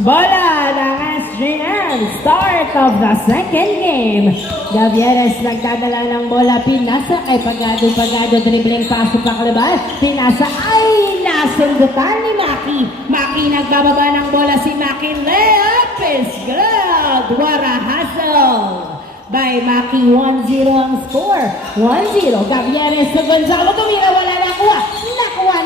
Bola ng SJM, start of the second game. Gavieres nagdadala ng bola, pinasa kay Pagado, dribbling paso Paclabar, pinasa ay nasundutan ni Maki. Maki nagbababa ng bola, si Maki, layup is good. What a hustle by Maki. 1-0 ang score. 1-0. Gavieres sa Gonzalo, tumira, wala nakuha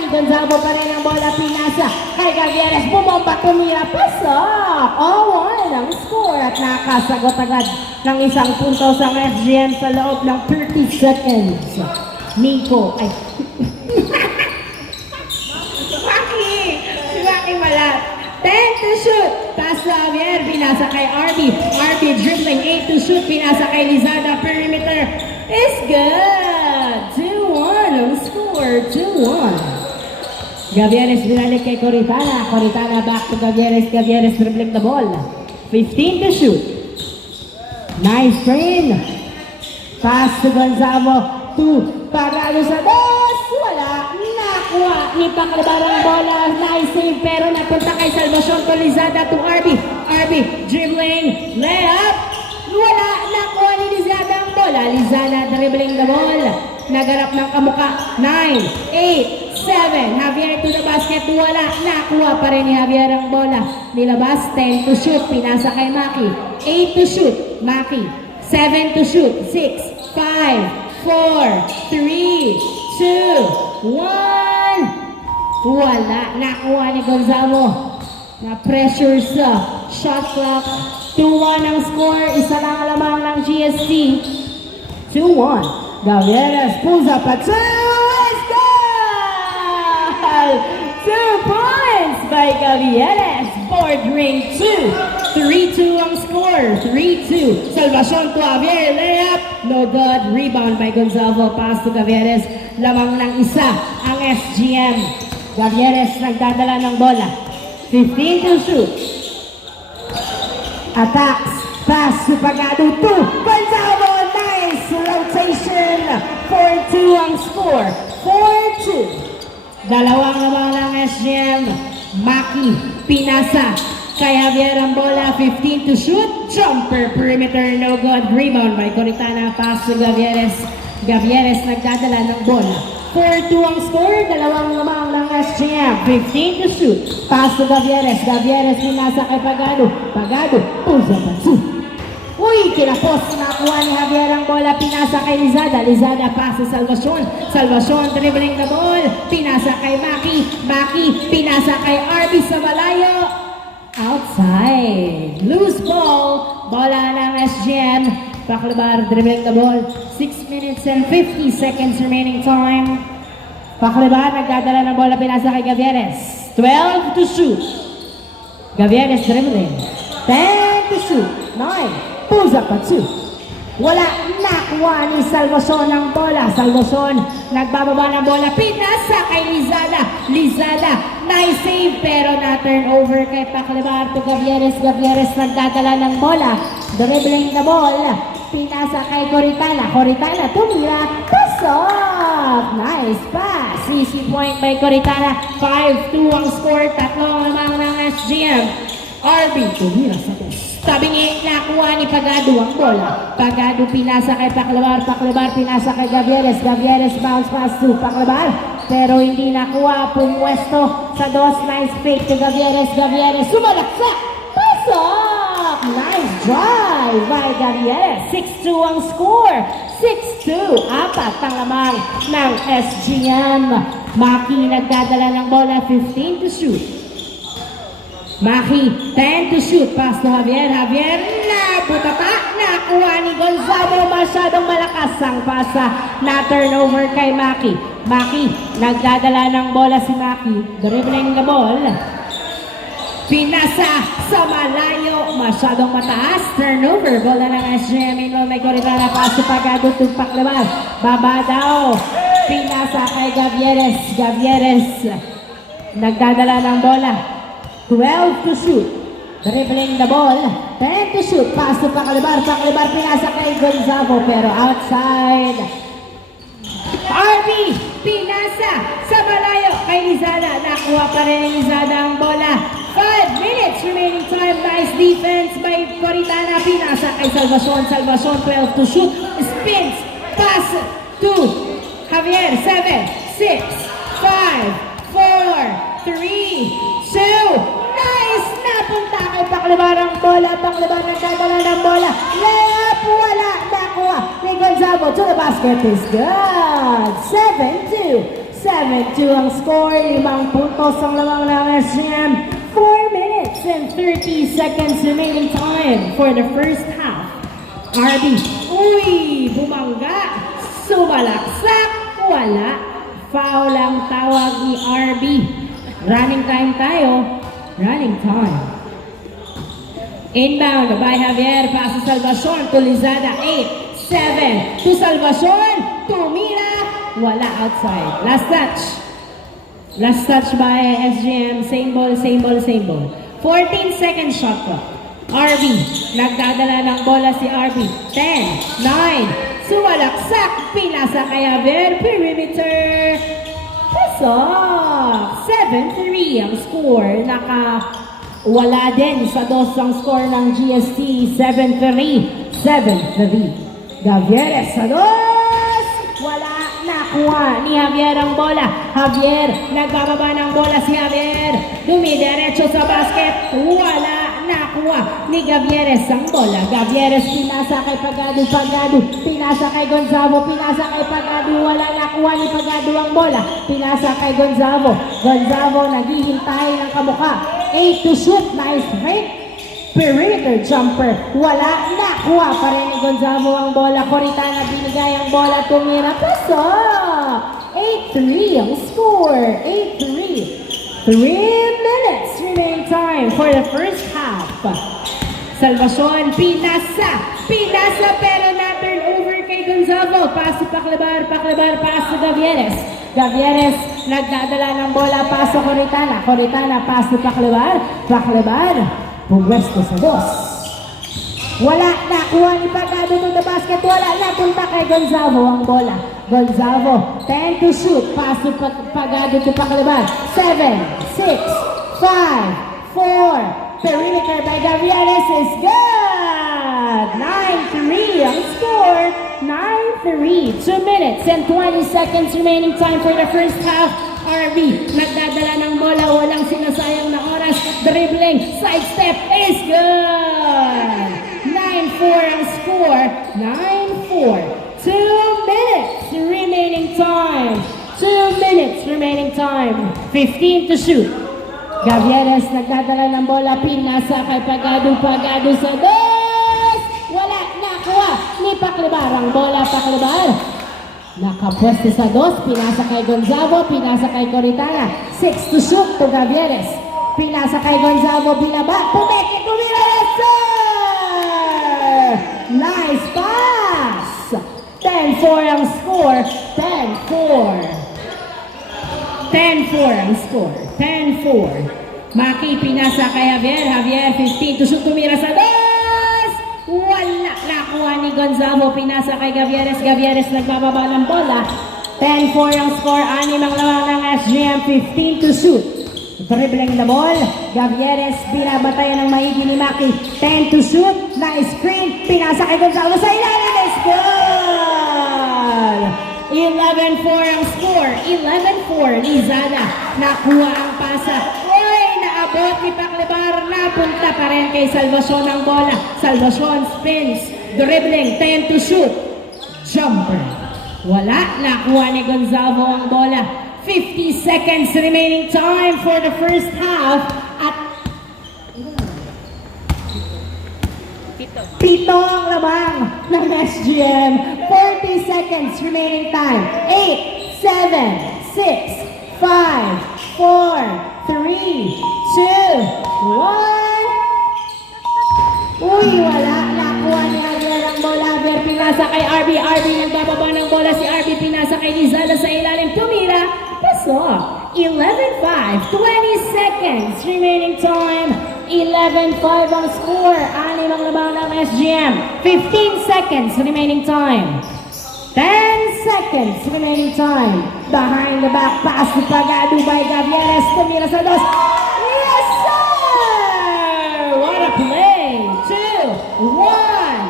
ni Gonzalo pa rin ang bola, pinasa kay Gavieres, bumomba, tumira, pasok. 0-1 ang score at nakasagot agad ng isang puntos ang SJM sa loob ng 30 seconds. Nico, ay si Maki malat. 10 to shoot, pass to Javier, pinasa kay RB dribbling, 8 to shoot, pinasa kay Lizada, perimeter is good. 2-1 ang score. 2-1. Gavieres binalik kay Coritana back to Gavieres dribbling the ball, 15 to shoot. Nice screen, pass to Gonzalo, 2, Pagado sa dos, wala, nakuha ni Paclabar ang bola, nice save pero napunta kay Salvacion to Lizada to RB dribbling, layup, wala, nakuha ni Lizada ang bola. Lizada dribbling the ball, nagarap ng kamuka, 9, 8, 7, Javier to the basket, wala, nakuha pa rin ni Javier ang bola, nilabas, 10 to shoot, pinasa kay Maki, 8 to shoot, Maki, 7 to shoot, 6, 5, 4, 3, 2, 1, wala, nakuha ni Gonzalo, na pressure sa shot clock. 2-1 ang score, isa lang lamang ng GST. 2-1, Gavieres pulls up at 2, let's go! 2 points by Gavieres, board ring 2, 3-2 ang score, 3-2. Salvacion to Javier, layup, no good, rebound by Gonzalo, pass to Gavieres, lamang ng isa ang SGM. Gavieres nagdadala ng bola, 15 to shoot. Attacks, pass to Pagado, 2, Gonzalo, nice rotation, 4-2 ang score, 4-2. Dalawang naman ng SGM, Maki, pinasa kay Javier ang bola, 15 to shoot, jumper, perimeter, no good, rebound by Coritana, pass to Gavieres. Gavieres nagdadala ng bola, 4-2 ang score, dalawang naman ng SGM, 15 to shoot, pass to Gavieres. Gavieres pinasa kay Pagado, pulls up at 2. Uy, kinapos, nakuha ni Javier ang bola, pinasa kay Lizada, pass to Salvacion, dribbling the ball, pinasa kay Maki, pinasa kay RB sa malayo, outside, loose ball, bola ng SGM, Paclabar dribbling the ball, 6 minutes and 50 seconds remaining time. Paclabar nagdadala ng bola, pinasa kay Gavieres, 12 to shoot, Gavieres dribbling, 10 to shoot, 9, pulls up at 2. Wala, nakuha ni Salvacion ang bola. Salvacion nagbababa ng bola, pinasa kay Lizada, nice save pero na-turn over kay Paclabar to Gavieres. Gavieres nagdadala ng bola, dribbling the ball, pinasa kay Coritana, tumira, pasok, nice pass, easy point by Coritana, 5-2 ang score, tatlong lamang ng SGM. RB tumira sa dos. Tabingi, nakuha ni Pagado ang bola. Pagado pinasa kay Paclabar, pinasa kay Gavieres. Gavieres bounce pass to Paclabar, pero hindi nakuha, pumwesto sa dos, nice fake to Gavieres. Gavieres sumalaksak, pasok! Nice drive by Gavieres. 6-2 ang score. 6-2, apat ang lamang ng SGM. Maki nagdadala ng bola, 15 to shoot. Maki, 10 to shoot, pass to Javier, nabutata, nakuha ni Gonzalo, masyadong malakas ang pasa, na turnover kay Maki. Maki, nagdadala ng bola si Maki, dribbling the ball, pinasa sa malayo, masyadong mataas, turnover, bola ng SGM, may Coritana, pass to Pagado to Paclabar, baba daw, pinasa kay Gavieres, nagdadala ng bola, 12 to shoot, dribbling the ball, 10 to shoot, pass to Paclibar, Paclibar pinasa kay Gonzalo pero outside. RB, pinasa sa malayo kay Lizada, nakuha pa rin ni Lizada ang bola. 5 minutes remaining time, nice defense by Coritana, pinasa kay Salvacion, Salvacion 12 to shoot, spins, pass to Javier, 7, 6, 5, 4, 3, 2, nice! Napunta kay Paclibar ang bola. Paclibar nagdadala ng bola. Layup! Wala! Nakuha ni Gonzalo to the basket is good! 7-2. 7-2 ang score. 5 puntos ang lamang ng SGM. 4 minutes and 30 seconds remaining time for the first half. RB. Uy! Bumangga! Sumalaksak! Wala! Foul ang tawag ni RB. Running time tayo. Running time. Inbound by Javier. Pass to Salvacion to Lizada. 8, 7 to Salvacion. To Mira. Wala outside. Last touch. Last touch by SGM. Same ball, same ball, same ball. 14 seconds shot clock. RB. Nagdadala ng bola si RB. 10, 9. Suwalaksak. Pinasa kay Javier. Perimeter. Pasok! 7-3 ang score. Wala din sa dos ang score ng GST. 7-3. 7-3. Gavieres sa dos! Wala. Nakuha ni Javier ang bola. Javier, nagbababa ng bola si Javier. Dumidiretso sa basket. Wala. Nakuha ni Gavieres ang bola. Gavieres pinasa kay Pagado, Pagado pinasa kay Gonzalo, pinasa kay Pagado. Wala. Nakuha ni Pagado ang bola. Pinasa kay Gonzalo. Gonzalo naghihintay ng kamukha. 8 to shoot. Nice break. Perimeter jumper. Wala. Nakuha pa rin ni Gonzalo ang bola. Coritana binigay ang bola. Tumira. Paso. 8-3 ang score. 8-3. 3 minutes remaining time for the first half. Salvacion, pinasa pero na-turn over kay Gonzalo. Pass to Paclibar, Paclibar, pass to Gavieres. Gavieres, nagdadala ng bola, pass to Coritana. Coritana, pass to Paclibar. Paclibar, pugwesto sa dos. Wala, nakuha ni Pagado to the basket. Wala, napunta kay Gonzalo ang bola. Gonzalo, 10 to shoot. Pass to Pagado to Paclibar. 7, 6, 5, 4. Perimeter by Gavieres is good. 9-3 ang score. 9-3. 2 minutes and 20 seconds remaining time for the first half. RB, nagdadala ng bola. Walang sinasayang na oras. Dribbling, sidestep is good. 9-4 ang score. 9-4. 2 minutes remaining time. 2 minutes remaining time. 15 to shoot. Gavieres nagdadala ng bola. Pinasa kay Pagado. Pagado sa dos. Wala. Nakuha ni Paclibar ang bola. Paclibar. Nakapwesto sa dos. Pinasa kay Gonzalo. Pinasa kay Coritana. 6 to shoot to Gavieres. Pinasa kay Gonzalo. Binaba. Pumeke. Tumira. Nice pass. 10-4 ang score. 10-4. 10-4 ang score. 10-4. Maki pinasa kay Javier. Javier 15 to shoot. Tumira sa dos. Wala. Nakuha ni Gonzalo. Pinasa kay Gavieres. Gavieres nagbababa ng bola. 10-4 ang score. 6 ang lamang ng SGM. 15 to shoot. Dribbling the ball. Gavieres binabatayan ng maigi ni Maki. 10 to shoot. Nice screen. Pinasa kay Gonzalo sa ilalim. Is good. 11-4 ang score. 11-4. Lizada. Nakuha ang pasa. Uy, naabot ni Paclibar. Napunta pa rin kay Salvacion ang bola. Salvacion spins. Dribbling. 10 to shoot. Jumper. Wala. Nakuha ni Gonzalo ang bola. 50 seconds remaining time for the first half at pito ang lamang ng SGM. 40 seconds remaining time. 8, 7, 6, 5, 4, 3, 2, 1. Uy, wala. Nakuha ni Javier ang bola. Javier pinasa kay RB. RB nagbababa ng bola si RB. Pinasa kay Lizada sa ilalim. Tumira. Pasok. 11-5. 20 seconds remaining time. 11-5 ang score. 6 ang laban ng SGM. 15 seconds remaining time. 10 seconds remaining time. Behind the back pass to Pagado by Gavieres. Tumira sa dos. Yes, sir! What a play! 2-1.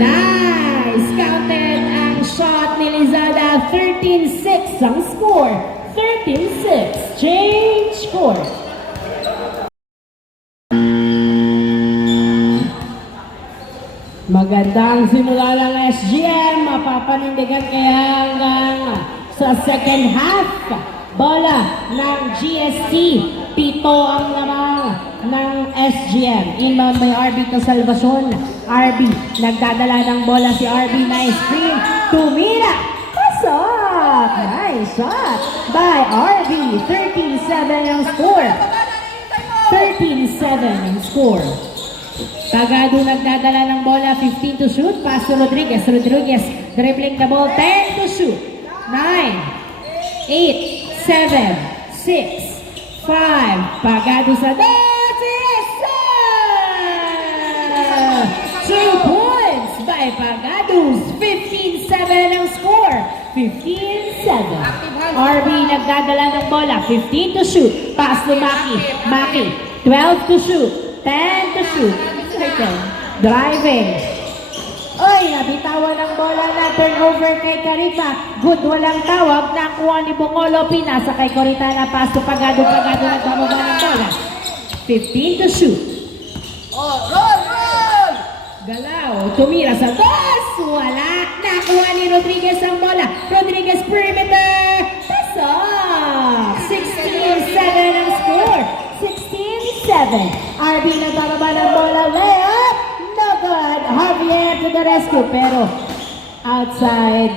Nice! Counted ang shot ni Lizada. 13-6 ang score. 13-6. Change score. Magandang simula ng SGM. Mapapanindigan kaya hanggang sa second half. Bola ng GST. 7 ang lamang ng SGM. Inbound by RB to Salvacion. RB. Nagdadala ng bola si RB. Nice screen. Tumira. Pasok. Nice shot by RB. 13-7 ang score. 13-7 ang score. Pagado nagdadala ng bola, 15 to shoot, pass to Rodriguez. Rodriguez dribbling the ball, 10 to shoot. 9, 8, 7, 6, 5. Pagado sa dos, yes, sir! 2 points by Pagados. 15-7 ang score. 15-7. RB nagdadala ng bola, 15 to shoot, pass to Maki. Maki, 12 to shoot, 10 to shoot. Driving. Oy, nabitawan ng bola na turnover kay Carita. Good, walang tawag. Nakuha ni Bongolo. Pinasa kay Coritana. Pass to Pagado. Pagado nagbababa ng bola. 15 to shoot. Oh, roll! Galaw. Tumira sa dos. Wala. Nakuha ni Rodriguez ang bola. Rodriguez perimeter. Pasok. 16-7 ang score. 16-7. RB nagbababa ng bola. Layup. No good. Javier to the rescue. Pero outside.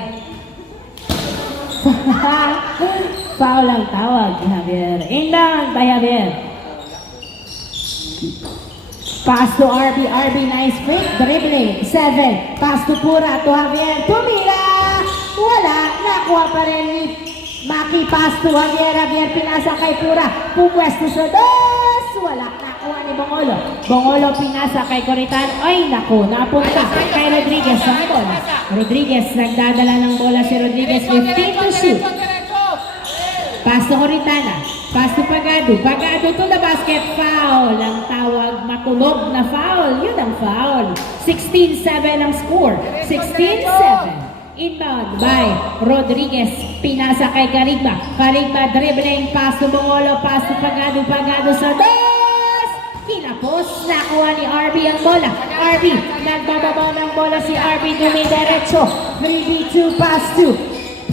Foul ang tawag, Javier. Inbound by Javier. Pass to RB. RB nice fake. Dribbling. 7. Pass to Pura to Javier. Tumira. Wala. Nakuha pa rin ni Maki. Pass to Javier. Javier pinasa kay Pura. Pupwesto sa dos. Wala. Nakuha ni Bongolo. Bongolo pinasa kay Coritan. Ay, naku. Napunta kay Rodriguez ang bola. Rodriguez. Nagdadala ng bola si Rodriguez. 15 to shoot. Pass to Coritana. Pass to Pagado. Pagado to the basket. Foul. Ang tawag, matulog na foul. Yun ang foul. 16-7 ang score. 16-7. Inbound by Rodriguez. Pinasa kay Carigba. Carigba dribbling. Pass to Bongolo. Pass to Pagado. Pagado sa dos. Kinapos. Nakuha ni RB ang bola. RB. Nagbababa ng bola si RB. Dumidiretso. 3v2 pass to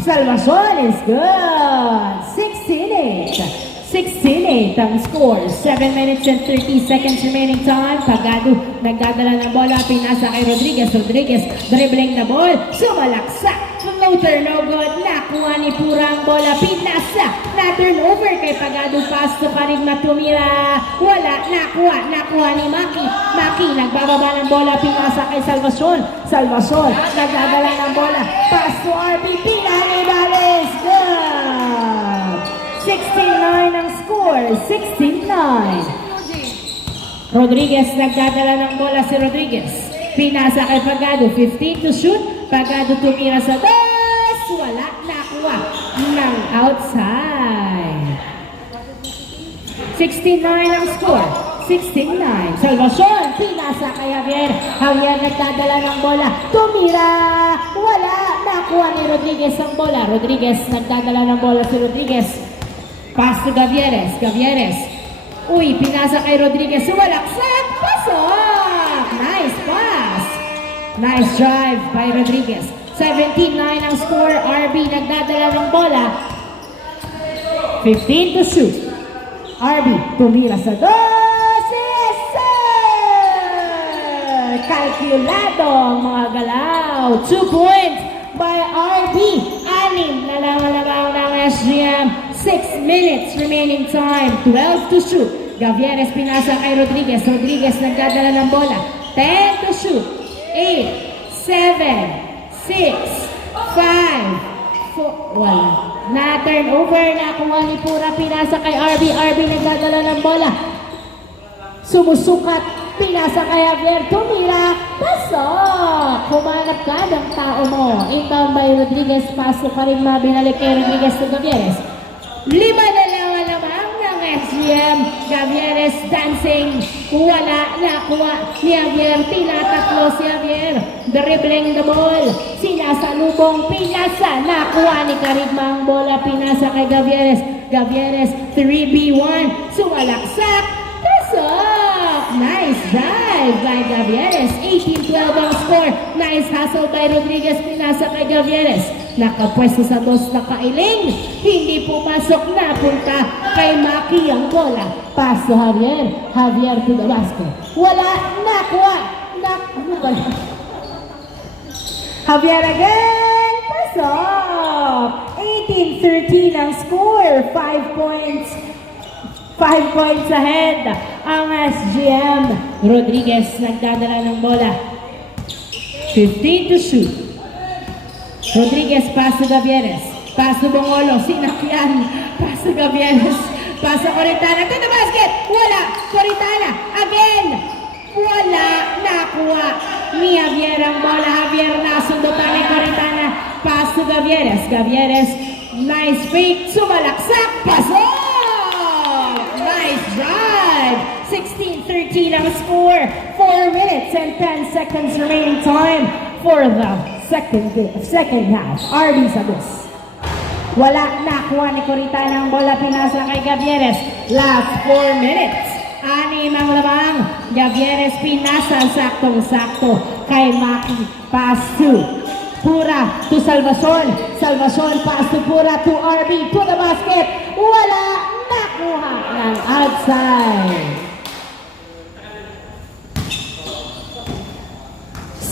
Salvacion is good. 16-8. 16-8 ang score. 7 minutes and 30 seconds remaining time. Pagado nagdadala ng bola. Pinasa kay Rodriguez. Rodriguez dribbling the ball. Sumalaksa. Floater no good. Nakuha ni Pura ang bola. Pinasa. Na-turnover kay Pagado. Pass to Carigma. Tumira. Wala. Nakuha. Nakuha ni Maki. Maki nagbababa ng bola. Pinasa kay Salvacion. Salvacion nagdadala ng bola. Pass to RB. Pinanibales. Good. 16-9 ang score. 16-9. Rodriguez nagdadala ng bola si Rodriguez. Pinasa kay Pagado. 15 to shoot. Pagado tumira sa dos. Wala. Nakuha ng outside. 16-9 ang score. 16-9. Salvacion. Pinasa kay Javier. Javier nagdadala ng bola. Tumira. Wala. Nakuha ni Rodriguez ang bola. Rodriguez nagdadala ng bola si Rodriguez. Pass to Gavieres. Gavieres. Uy, pinasa kay Rodriguez. Sumalaksak. Pasok. Nice pass. Nice drive by Rodriguez. 17-9 ang score. RB nagdadala ng bola. 15 to shoot. RB tumira sa dos. Yes, sir! Kalkulado ang mga galaw. 2 points by RB. 6 na lang ng SGM. 6 minutes remaining time. 12 to shoot. Gavieres pinasa kay Rodriguez. Rodriguez nagdadala ng bola. 10 to shoot. 8, 7, 6, 5, 4, Wala. Na turnover, nakuha ni Pura, pinasa kay RB. RB nagdadala ng bola. Sumusukat, pinasa kay Javier. Tumira, pasok! Humanap ka ng tao mo. Inbound by Rodriguez, pasok pa rin binalik kay Rodriguez to Gavieres. 5 na lamang ng SGM. Gavieres dancing. Wala, nakuha ni Javier. Tinatatlo si Javier. Dribbling the ball. Sinasalubong, pinasa. Nakuha ni Karigma ang bola. Pinasa kay Gavieres. Gavieres, 3v1. Sumalaksak. Pasok! Nice drive by Gavieres. 18-12 ang score. Nice hustle by Rodriguez. Pinasa kay Gavieres. Nakapwesto sa dos na kailing. Hindi pumasok, napunta kay Maki ang bola. Pass to Javier. Javier to the basket. Wala, nakuha. Ano ba yan? Javier again. Pasok. 18-13 ang score. 5 points. 5 points ahead ang SGM. Rodriguez nagdadala ng bola. 15 to shoot. Rodriguez, pass to Gavieres. Pass to Bongolo, sinakyan. Pass to Gavieres. Pass to Coritana. To the basket. Wala. Coritana. Again. Wala. Nakuha ni Javier ang bola. Javier nasundutan ni Coritana. Pass to Gavieres. Gavieres. Nice fake. Sumalaksak. Pasok! Nice drive. 16-13 ang score. 4 minutes and 10 seconds remaining time for the second half. RB Sabos. Wala, nakuha ni Coritana ang bola, pinasa kay Gavieres. Last 4 minutes. 6 ang lamang. Gavieres pinasa, saktong-sakto kay Maki. Pass to Pura to Salvason. Salvason pass to Pura to RB to the basket. Wala, nakuha ng outside.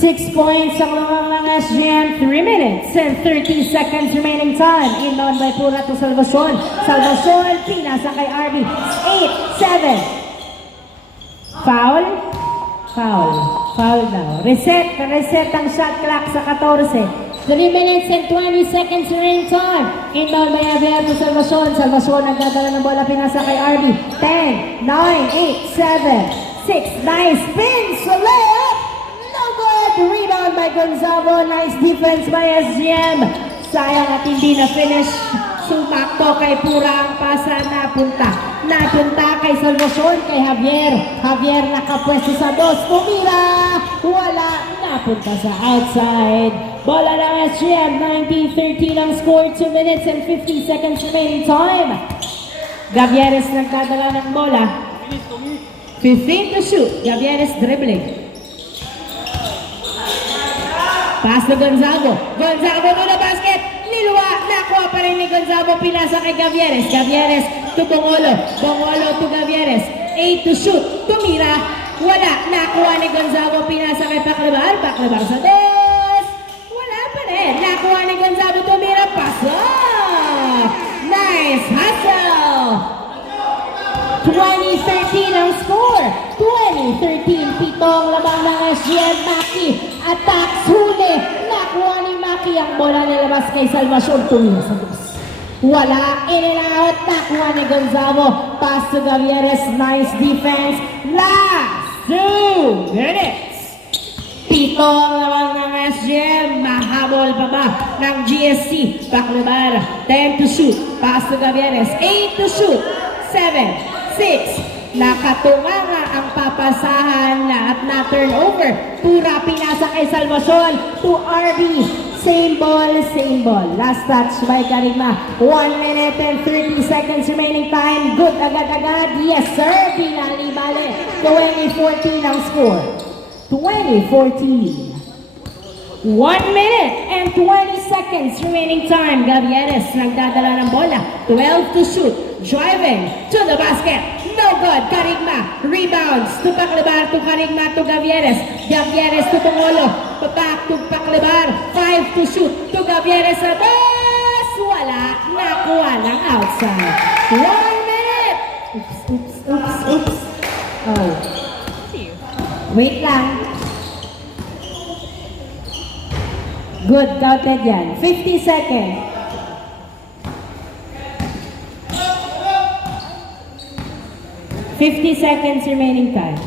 6 points ang lamang ng SGM. 3 minutes and 30 seconds remaining time. Inbound by Pura to Salvason. Salvason, pinasa kay RB. 8, 7. Foul? Foul. Foul daw. Reset ang shot clock sa 14. 3 minutes and 20 seconds remaining time. Inbound by Javier to Salvason. Salvason nagdadala ng bola, pinasa kay RB. 10, 9, 8, 7, 6. Nice spin. So layup. Rebound by Gonzalo. Nice defense by SGM. Sayang at hindi na finish. Sumakto kay Pura ang pasa. Napunta kay Salvacion, kay Javier. Javier nakapwesto sa dos. Tumira. Wala. Napunta sa outside. Bola ng SGM. 19-13 ang score. 2 minutes and 50 seconds remaining time. Gavieres nagdadala ng bola. 15 to shoot. Gavieres dribbling. Pass to Gonzago. Gonzago to the basket. Niluwa. Nakuha pa rin ni Gonzago. Pinasa kay Gavieres. Gavieres to Bongolo. Bongolo to Gavieres. 8 to shoot. Tumira. Wala. Nakuha ni Gonzago. Pinasa kay Paclabar. Paclabar sa dos. Wala pa rin. Nakuha ni Gonzago. Tumira. Pasok. Nice hustle. 20-13 ang score. 20-13. Pitong lamang ng SGM. Maki. Attacks. Huli. Nakuha ni Maki ang bola, nilabas kay Salvacion. Tumira sa dos. Wala. In and out. Nakuha ni Gonzalo. Pass to Gavieres. Nice defense. Last 2 minutes. Pitong lamang ng SGM. Mahabol pa ba ng GSC? Paclabar. 10 to shoot. Pass to Gavieres. 8 to shoot. 7, 6. Nakatunganga ang papasahan at na-turnover. Pura pinasa kay Salvacion to RB. Same ball, same ball. Last touch by Karigma. 1 minute and 30 seconds remaining time. Good agad-agad. Yes sir. Pinali-bali. 20-14 ang score. 20-14. 1 minute and 20 seconds remaining time. Gavieres nagdadala ng bola. 12 to shoot. Driving to the basket. No good. Karigma. Rebounds to Paclabar. To Karigma to Gavieres. Gavieres to Bongolo. Back to Paclabar. 5 to shoot. To Gavieres sa dos. Wala. Nakuha ng outside. 1 minute. Oops. Oh. Wait lang. Good, counted yan. 50 seconds. 50 seconds remaining time.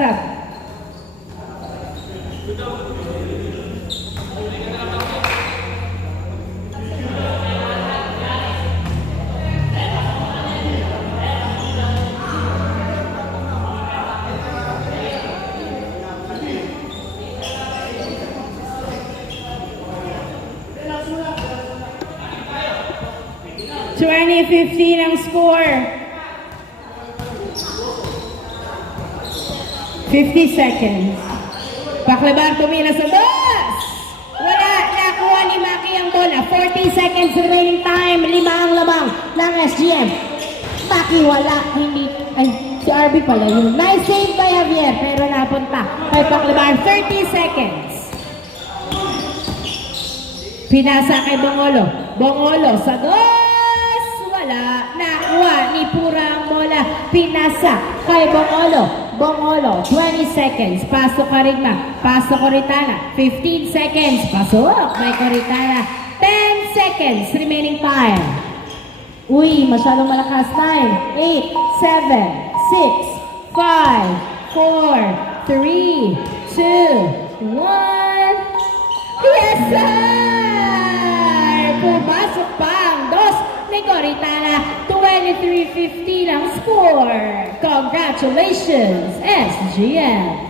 Sab. 20-15 ang score. 50 seconds. Paclabar tumila sa dos. Wala, nakuha ni Maki ang bola. 40 seconds remaining time. 5 ang lamang ng SGM. Maki wala, hindi, ay, si RB pala yun. Nice save by Javier, pero napunta kay Paclabar. 30 seconds. Pinasa kay Bongolo. Bongolo sa dos. Wala, nakuha ni Pura ang bola. Pinasa kay Bongolo. Bongolo, 20 seconds. Pasok Karigma. Pasok Coritana. 15 seconds. Pasok kay Coritana. 10 seconds remaining time. Uy, masyadong malakas time. 8, 7, 6, 5, 4, 3, 2, 1. Yes, sir! Pumasok pa ang dos ni Coritana. 23-50 ang score. Congratulations, SGM!